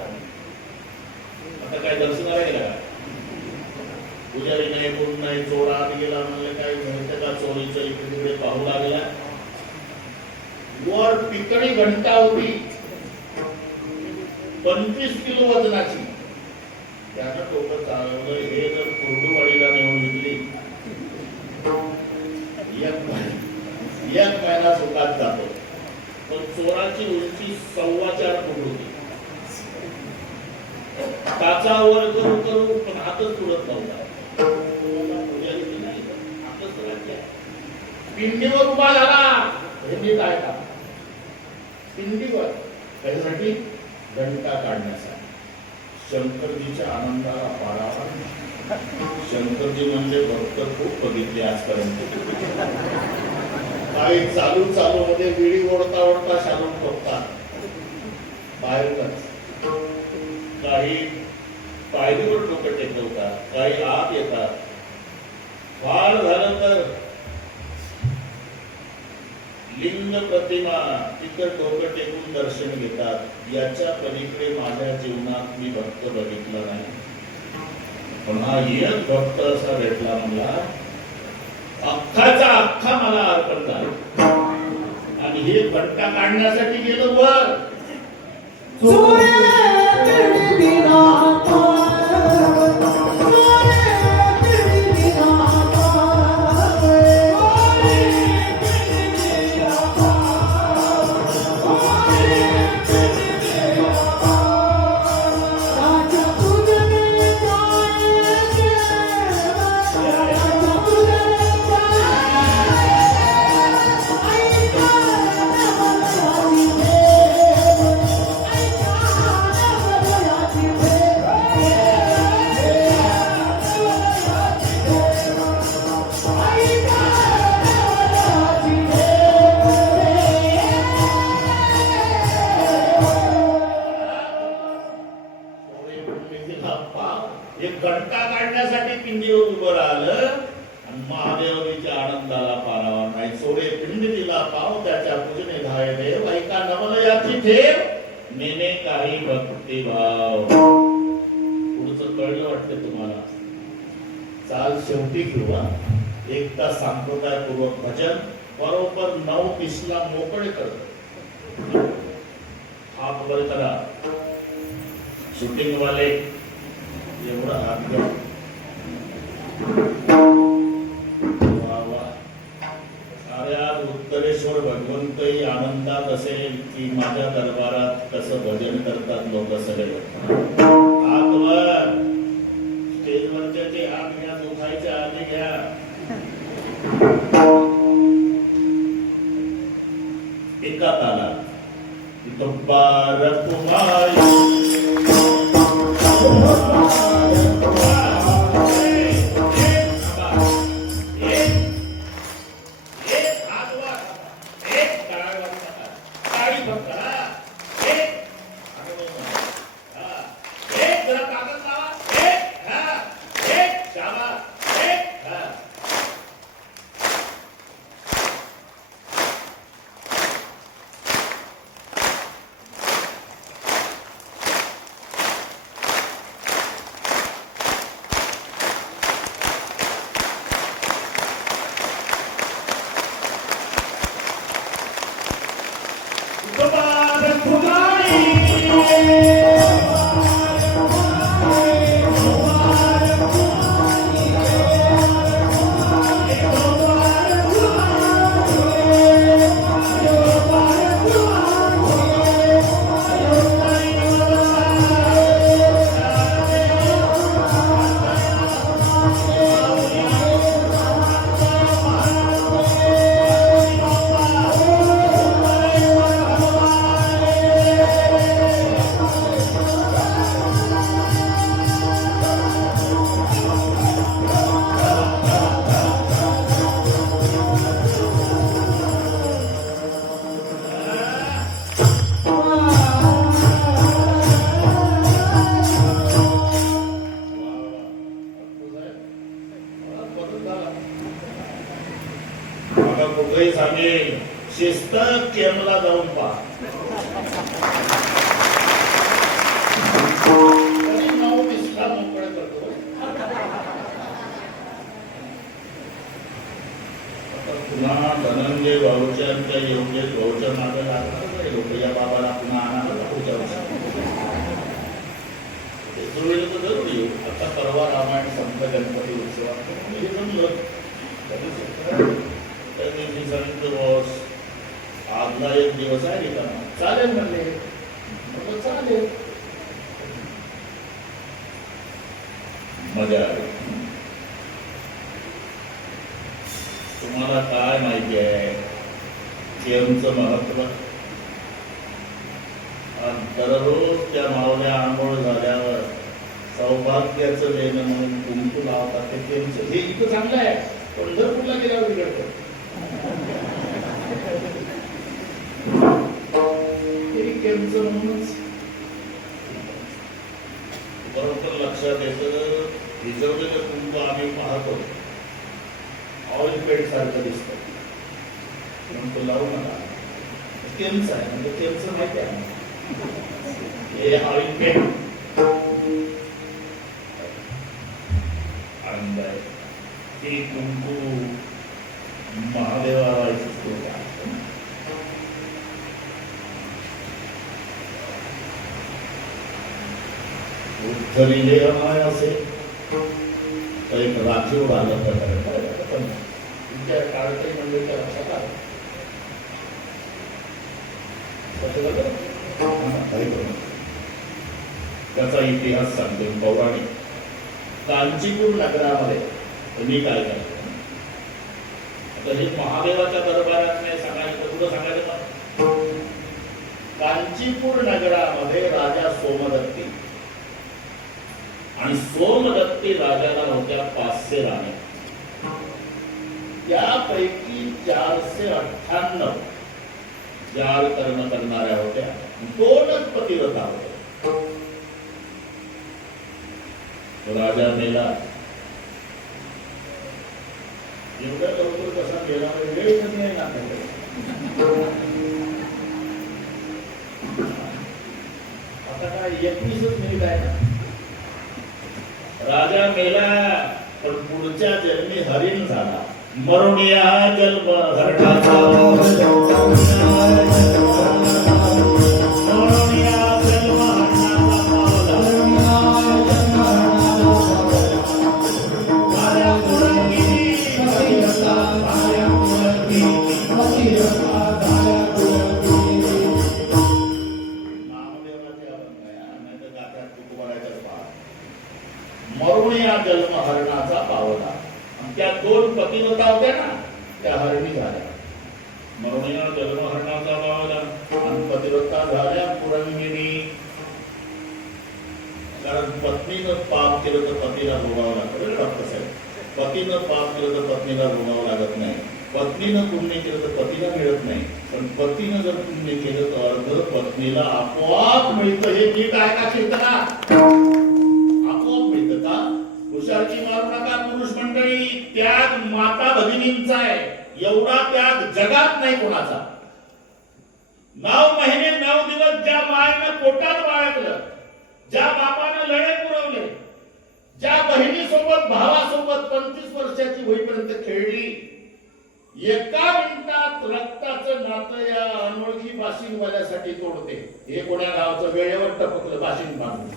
आता काय दर्शनाला गेला का? पुजारी नाही कोण नाही चोर आत गेला म्हणलं काय म्हणते का चोरीचं इकडे तिकडे पाहू लागला. वर पितळी घंटा होती. पंचवीस किलो वजनाची. त्यानं टोकं चालवलं. हे जर कुर्डुवाडीला नेऊन विकली एक महिना एक महिना सुखात जातो. पण चोराची उंची सव्वा चार फूट होती. काचावर करू करून पण हातच पुरत नव्हता पिंडीवर उभा झाला. ह्यांनी काय का पिंडीवर. त्याच्यासाठी घंटा काढण्यासाठी शंकरजीच्या आनंदाला पारावा शंकरजी म्हणजे भक्त खूप बघितले आजपर्यंत. काही चालू चालू मध्ये विडी ओढता ओढता शालून ठोकतात बाहेरच. काही पायरीवर लोक टेकवतात काही आत येतात. फार झालं तर लिंग प्रतिमा तिथं डोकं टेकून दर्शन घेतात. याच्या पलीकडे माझ्या जीवनात मी भक्त बघितला नाही. पण हा एक भक्त असा भेटला मला. अख्खाचा अख्खा मला अर्पण झाला. आणि हे घंटा काढण्यासाठी गेलो वर. एक एक तास संप्रदायपूर्वक भजन बरोबर नऊ तीसला मोकळे करतो. हात वर करा. शूटिंग वाले एवढा हात घ्या. अरे उत्तरेश्वर भगवंतही आनंदात असेल की माझ्या दरबारात कसं भजन करतात लोक सगळे. दुपार कुमारी पंढरपूरला गेल्यावर बिघडतं म्हणूनच बरोबर लक्षात येतं भिजवलेलं कुंकू आम्ही पाहतो ऑइल पेंट सारखं दिसतं म्हणून तो लावू नका केमचं आहे म्हणजे केमचं माहिती आहे हे ऑइल पेंट आनंद आहे ते कुंकू महादेवाला उद्धरीले अमाय असे तर एक राखीव आलं पण तुमच्या काळकरी म्हणजे त्या लक्षात आलं. त्याचा इतिहास सांगतो पौराणिक कांचीपूर नगरामध्ये मी काय करतो आता हे महादेवाच्या दरबारात नाही सांगायचं सांगायचं कांचीपूर नगरामध्ये राजा सोमदत्ती. आणि सोमदत्ती राजाला होत्या पाचशे राणी. त्यापैकी चारशे अठ्ठ्याण्णव जार कर्म करणाऱ्या होत्या. दोनच पतिव्रता होत्या. तो राजा मेला. एवढ्या गेला वेळ कमी आहे ना आता काय एकवीसच मिनिट आहे ना राजा मेला पण पुढच्या जन्मी हरिण झाला. मरुनिया जन्म हरणाचा आपोआप मिळतं हे नीट आहे का चिंतना? आपोआप मिळतं का? हुशारकी मारू नका पुरुष मंडळी त्याग माता भगिनींचा आहे. एवढा त्याग जगात नाही कोणाचा. नऊ महिने नऊ दिवस ज्या मायनं पोटात बाळगलं ज्या बापानं लढे पुरवले ज्या बहिणीसोबत भावासोबत पंचवीस वर्षाची होईपर्यंत खेळली एका मिनिटात रक्ताचं नातं या अनोळखी बाशिंगवाल्यासाठी तोडते हे कोण्या गावचं वेळेवर टपकलं बाशिंग बांधून?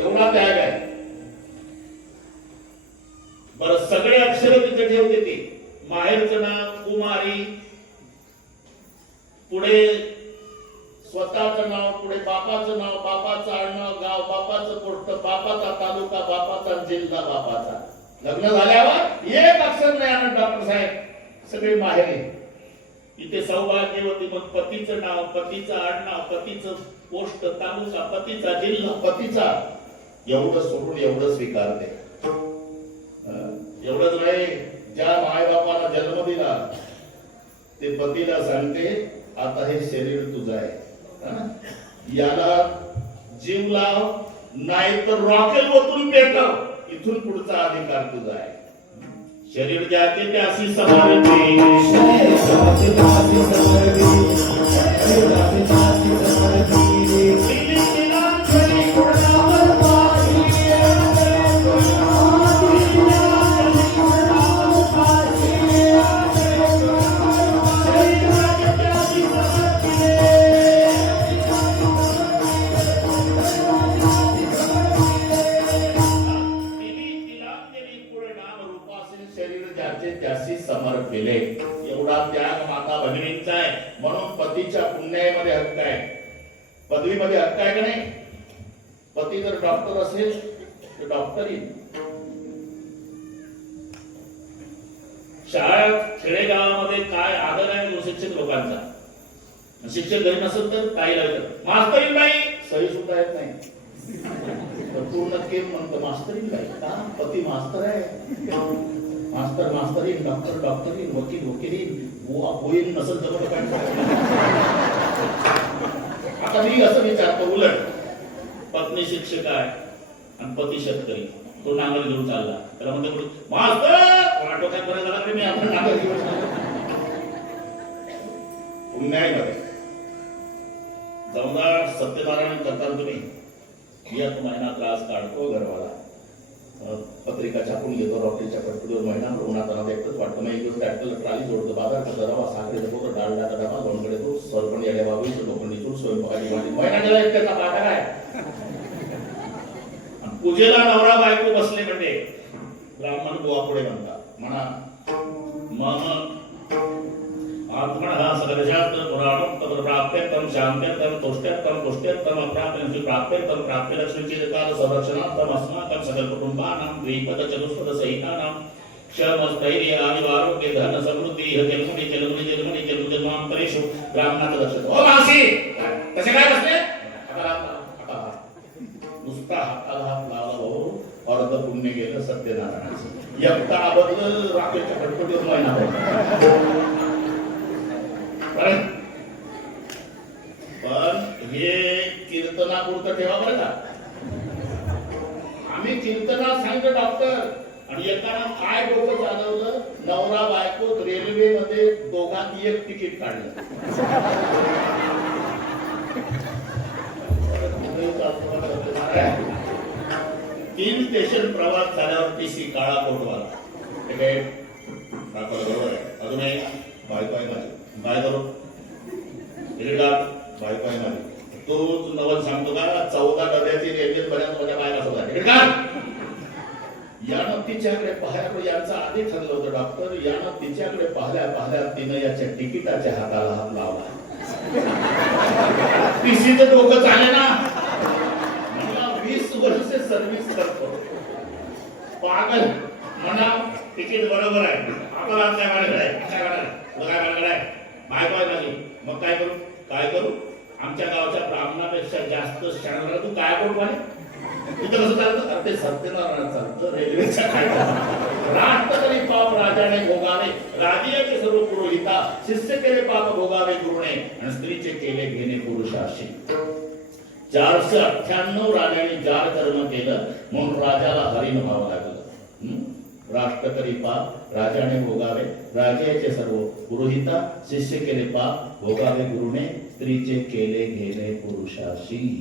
एवढा त्याग आहे. बरं सगळे अक्षर तिथे ठेवते ते. माहेरचं नाव कुमारी पुढे स्वतःचं नाव पुढे बापाचं नाव बापाचं आडनाव गाव बापाचं पोस्ट बापाचा तालुका बापाचा जिल्हा बापाचा. लग्न झाल्यावर एक अक्षर नाही आणत डॉक्टर साहेब. सगळे माहेर. इथे सौभाग्यवती मग पतीचं नाव पतीचं आडनाव पतीचं पोस्ट तालुका पतीचा जिल्हा. पतीचा. एवढं सोडून एवढं स्वीकारते. एवढंच नाही ज्या मायबापाला जन्म दिला ते पतीला सांगते आता हे शरीर तुझं आहे. याला जीव लाव नाही तर रॉकेल ओतून पेटव. इथून पुढचा अधिकार तुझा आहे. शरीर ज्याचे त्यासी समर्पी दिली आहे म्हणून पतीच्या पुण्यामध्ये हक्क आहे. पदवीमध्ये हक्क आहे का नाही? पती जर डॉक्टर असेल तर डॉक्टर येईल. शाळा खेडेगावामध्ये काय आदर आहे तो लोकांचा? शिक्षक घरी नसेल तर काही लागतं मास्तरीन बाई. सही सुद्धा येत नाही. पूर्ण केम म्हणतो मास्तरीन बाई. का? पती मास्तर आहे. मास्तर मास्तरीन डॉक्टर डॉक्टरीन वकील वकिलीन वो होईल नसेल तर बरं काय आता मी असं विचारतो उलट. पत्नी शिक्षक आहे आणि पती शेतकरी. तो नांगर घेऊन चालला. त्याला म्हणतो मास्तर कोणा काय बरं झाला मी आपण नांगर घेऊन चाललो. पुण्याईमध्ये जमदार सत्यनारायण करताना तुम्ही. एक महिना त्रास काढतो घरवाला. पत्रिका छापून घेतो रॉकेलच्या पटकीवर महिना उन्हात अनाथ एकटंच वाटतं मग एक दिवस ट्रॅक्टरला ट्राली जोडतो बाजारचा डबा साखरेचा डाळ डाका डबा दोनकडे तो सरपण येड्या बाबी लोखंडी चूल स्वयंपाकाची वाटी महिना गेला एकट्याचा बाजार आहे? आणि पूजेला नवरा बायको बसले म्हणजे ब्राह्मण गोवा पुढे म्हणतात. म्हणा मग आत्मनः सकलशास्त्र पुराणं तत्र प्राप्यर्थं शान्त्यर्थं तुष्ट्यर्थं पुष्ट्यर्थं अप्राप्यं श्री प्राप्यर्थं अस्माकं सकलकुटुम्बानां द्विपदचतुष्पदसहितानां द्विपद चतुष्पद सहितानां क्षमस्थैर्य आयुरारोग्य धन समृद्धी इह जन्मनी जन्मनी जन्म जन्मांतरेषु ब्राह्मणाचं लक्ष ओ मासी कसे काय बसले नुसता हाताला हात लावला भाऊ. अर्ध पुण्य गेलं सत्यनारायणाचं. एकटा बदल राकेशच्या खटपटीवर महिना पण हे कीर्तनापुरतं ठेवा बरं का. आम्ही कीर्तना सांगतो डॉक्टर आणि एकानं काय डोकं चालवलं नवरा बायको रेल्वे मध्ये दोघांनी एक तिकीट काढलं. तीन स्टेशन प्रवास झाल्यावर टीसी काळा कोटवाला हे काय? बरोबर आहे. अजून एक बायको आहे माझी. काय करू? बायको आहे माझी. तो नवल सांगतो का? चौदा डब्याची रेल्वे पर्यंत माझ्या बायका होता तिकीटदार यानं तिच्याकडे पाहल्याकडे यांचा आधी ठरलं होतं डॉक्टर. यानं तिच्याकडे पाहल्या पाहल्या तिनं याच्या तिकिटाच्या हाताला हात लावला. टीसीचं डोकं चाले ना? मला वीस वर्ष सर्व्हिस करतो. पागल. म्हणा तिकीट बरोबर आहे. आपण आपल्या मानत आहे. काय मानत काय मानत आहे? बायको बाय झाले. मग काय करू? काय करू? आमच्या गावच्या ब्राह्मणापेक्षा जास्त शाळा तू काय करू माने इथं कसं चालतं? अरे ते सत्यनारायण चालतं रेल्वेच्या काय राष्ट्र पाप राजाने भोगावे राजाचे सर्व पुरोहिता शिष्य केले पाप भोगावे गुरुणे आणि स्त्रीचे केले घेणे पुरुषाशी चारशे अठ्ठ्याण्णव राजाने जार कर्म केलं म्हणून राजाला हरिण व्हावं लागलं. राष्ट्र करी पाप राजाने भोगावे राजाचे सर्व पुरोहिता शिष्य केले पाप भोगावे गुरुने स्त्रीचे केले घेणे पुरुषाशी.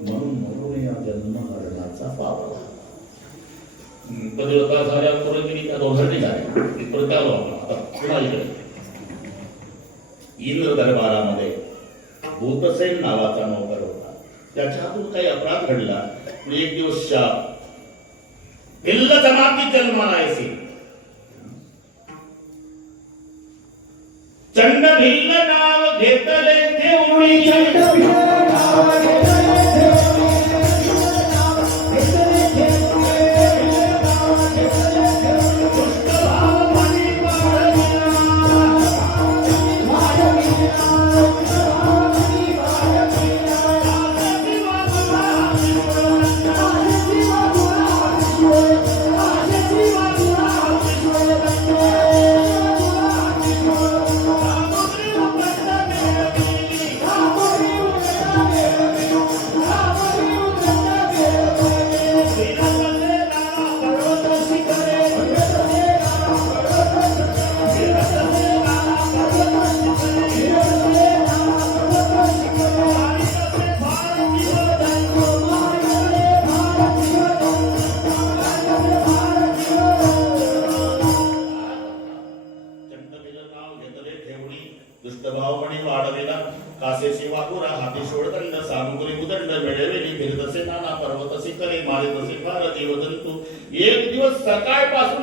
म्हणून म्हणून या जन्म हरणाचा पावला कधी झाल्या पुरोहिती त्या दोघांनी झाले. तिथपर्यंत आलो आता पुन्हा इकडे. इंद्र दरबारामध्ये भूतसेन नावाचा नोकर होता. त्याच्या हातून काही अपराध घडला. एक दिवस शाप भिल्ल जमाती जन्माला येसी चंड भिल्ल नाव घेतले देवळी एक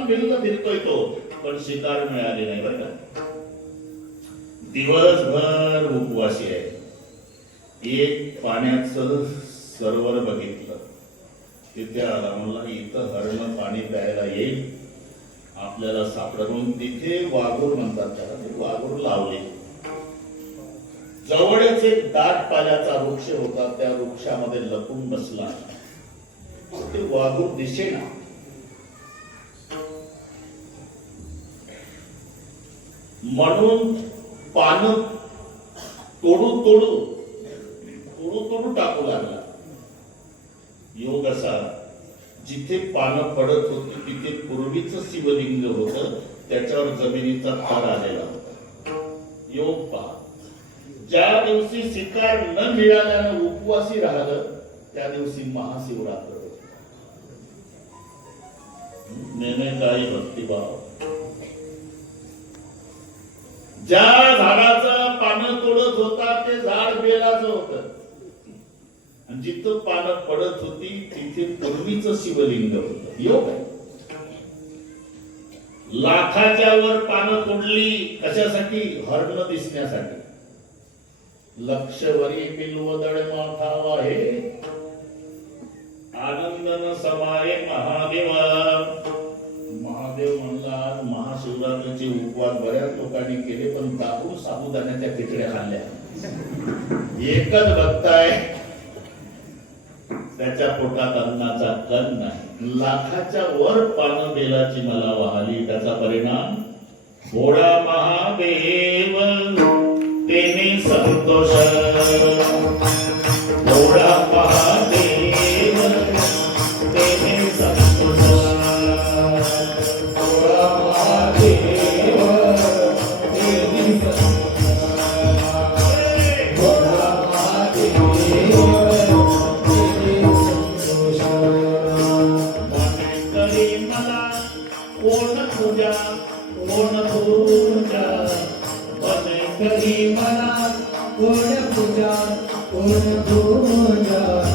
सकाळपासून भिन्न फिरतोय तो पण शिकार मिळाली नाही बरं का. दिवसभर उपवासी आहे. एक पाण्याचं सरोवर बघितलं. तिथे आला म्हणला इथं हरण पाणी प्यायला येईल. आपल्याला सापडून तिथे वाघूर म्हणतात त्याला ते वाघूर लावले. जवळच एक दाट पाल्याचा वृक्ष होता त्या वृक्षामध्ये लपून बसला. ते वाघूर दिसेना. म्हणून पान तोडू तोडू तोडू तोडू टाकू लागला. योग असा जिथे पानं पडत होती तिथे पूर्वीच शिवलिंग होत त्याच्यावर जमिनीचा थर आलेला होता. योग पहा. ज्या दिवशी शिकार न मिळाल्यानं उपवासी राहिलं त्या दिवशी महाशिवरात्र होती. काही भक्तिभाव झाड होत. आणि जिथं पानं पडत होती तिथे पूर्वीच शिवलिंग होत. योग लाखाच्या वर पानं तोडली कशासाठी? हरण दिसण्यासाठी. लक्षवरी पिलवदळ माथावा हे. आनंदन समाये महादेवा. महादेव म्हणला महाशिवरात्रीचे उपवास बऱ्याच लोकांनी केले पण दाखवून साबुदाण्याच्या खिचड्या खाल्ल्या. एकच भक्त आहे त्याच्या पोटात अन्नाचा कण नाही. लाखाच्या वर पान बेलाची मला वाहली. त्याचा परिणाम थोडा महादेव. तेने संतोष. थोडा महा कोण तुझ्या कोण तुझ्या बने करी मला कोण पूजा कोण पूजा।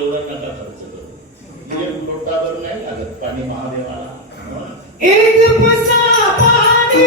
एवढा नका खर्च करू. एक लोटाभर नाही लागत. पाणी महादेवाला? एक पसा पाणी